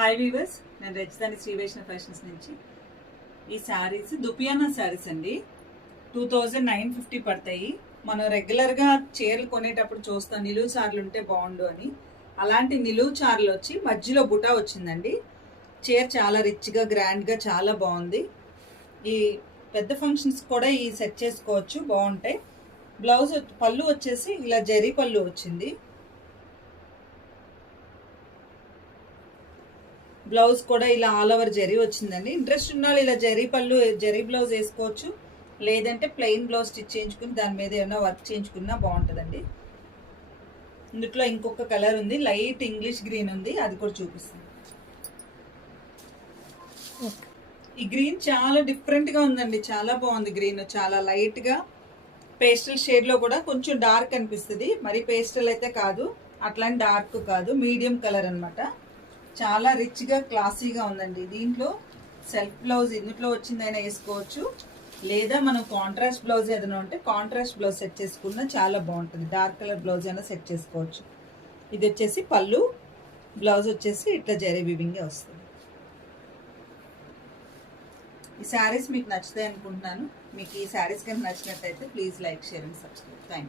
Hi weavers, నేను రచితాని Shri Vaishnav fashions నుంచి. ఈ శారీస్ దుపియానా శారీస్ అండి. 2950 పడతాయి. మనం రెగ్యులర్గా చీరలు కొనేటప్పుడు చూస్తాం నిలువు చార్లు ఉంటే బాగుండు అని. అలాంటి నిలువు చార్లు వచ్చి మధ్యలో బుటా వచ్చిందండి. చీర చాలా రిచ్గా గ్రాండ్గా చాలా బాగుంది. ఈ పెద్ద ఫంక్షన్స్ కూడా ఈ సెట్ చేసుకోవచ్చు, బాగుంటాయి. బ్లౌజ్ పళ్ళు వచ్చేసి ఇలా జరీ పళ్ళు వచ్చింది. బ్లౌజ్ కూడా ఇలా ఆల్ ఓవర్ జరీ వచ్చిందండి. ఇంట్రెస్ట్ ఉన్న వాళ్ళు ఇలా జరీ పళ్ళు జరీ బ్లౌజ్ వేసుకోవచ్చు, లేదంటే ప్లెయిన్ బ్లౌజ్ స్టిచ్ చేయించుకుని దాని మీద ఏమైనా వర్క్ చేయించుకున్నా బాగుంటుందండి. ఇందులో ఇంకొక కలర్ ఉంది, లైట్ ఇంగ్లీష్ గ్రీన్ ఉంది, అది కూడా చూపిస్తాను. ఈ గ్రీన్ చాలా డిఫరెంట్గా ఉందండి, చాలా బాగుంది. గ్రీన్ చాలా లైట్గా పేస్టల్ షేడ్లో కూడా కొంచెం డార్క్ అనిపిస్తుంది. మరి పేస్టల్ అయితే కాదు, అట్లాంటి డార్క్ కాదు, మీడియం కలర్ అనమాట. చాలా రిచ్గా క్లాసీగా ఉందండి. దీంట్లో సెల్ఫ్ బ్లౌజ్ ఇందులో వచ్చిందైనా వేసుకోవచ్చు, లేదా మనం కాంట్రాస్ట్ బ్లౌజ్ ఏదైనా ఉంటే కాంట్రాస్ట్ బ్లౌజ్ సెట్ చేసుకున్నా చాలా బాగుంటుంది. డార్క్ కలర్ బ్లౌజ్ అయినా సెట్ చేసుకోవచ్చు. ఇది వచ్చేసి పళ్ళు, బ్లౌజ్ వచ్చేసి ఇట్లా జరీ వీవింగే వస్తుంది. ఈ శారీస్ మీకు నచ్చుతాయి అనుకుంటున్నాను. మీకు ఈ శారీస్ కనుక నచ్చినట్టయితే please like, share and subscribe. Thank you.